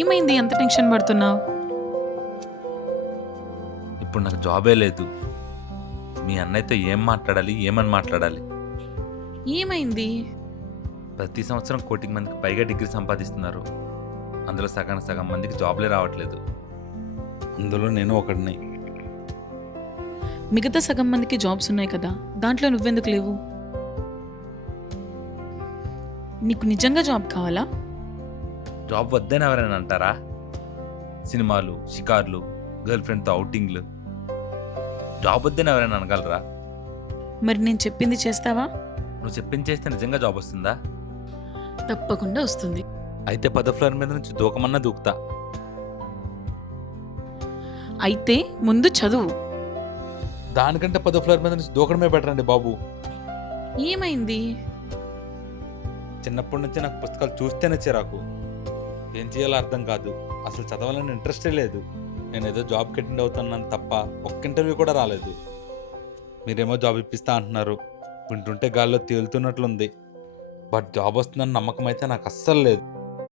ఏమైంది అంత టెన్షన్ పడుతున్నావు? ఇప్పుడు నాకు జాబే లేదు. మీ అన్నయ్యతో ఏం మాట్లాడాలి, ఏమని మాట్లాడాలి? ఏమైంది? ప్రతి సంవత్సరం 1,00,00,000 మందికి పైగా డిగ్రీ సంపాదిస్తున్నారు. అందులో సగానికి సగం మందికి జాబ్లే రావట్లేదు. అందులో నేను ఒకడిని. మిగతా సగం మందికి జాబ్స్ ఉన్నాయి కదా, దాంట్లో నువ్వెందుకు లేవు? నీకు నిజంగా జాబ్ కావాలా? జాబ్ వద్దని ఎవరైనా అంటారా? సినిమాలు, షికార్లు, గర్ల్ ఫ్రెండ్తో అవుటింగ్లు. జాబ్ వద్దని ఎవరైనా అనగలరా? మరి నేను చెప్పింది చేస్తావా? నువ్వు చెప్పింది చేస్తే నిజంగా జాబ్ వస్తుందా? తప్పకుండా వస్తుంది. అయితే 10వ ఫ్లోర్ మీద నుంచి దూకమన్నా దూకుతా. అయితే ముందు చదువు. దానికంటే 10వ ఫ్లోర్ మీద నుంచి దూకడమే బెటర్ అండి బాబు. ఏమైంది? చిన్నప్పటి నుంచి నాకు పుస్తకాలు చూస్తేనే చిరాకు. ఏం చేయాలో అర్థం కాదు. అసలు చదవాలని ఇంట్రెస్టే లేదు. నేను ఏదో జాబ్కి అటెండ్ అవుతున్నాను తప్ప ఒక్క ఇంటర్వ్యూ కూడా రాలేదు. మీరేమో జాబ్ ఇప్పిస్తా అంటున్నారు. వింటుంటే గాల్లో తేలుతున్నట్లుంది. బట్ జాబ్ వస్తుందని నమ్మకం అయితే నాకు అస్సలు లేదు.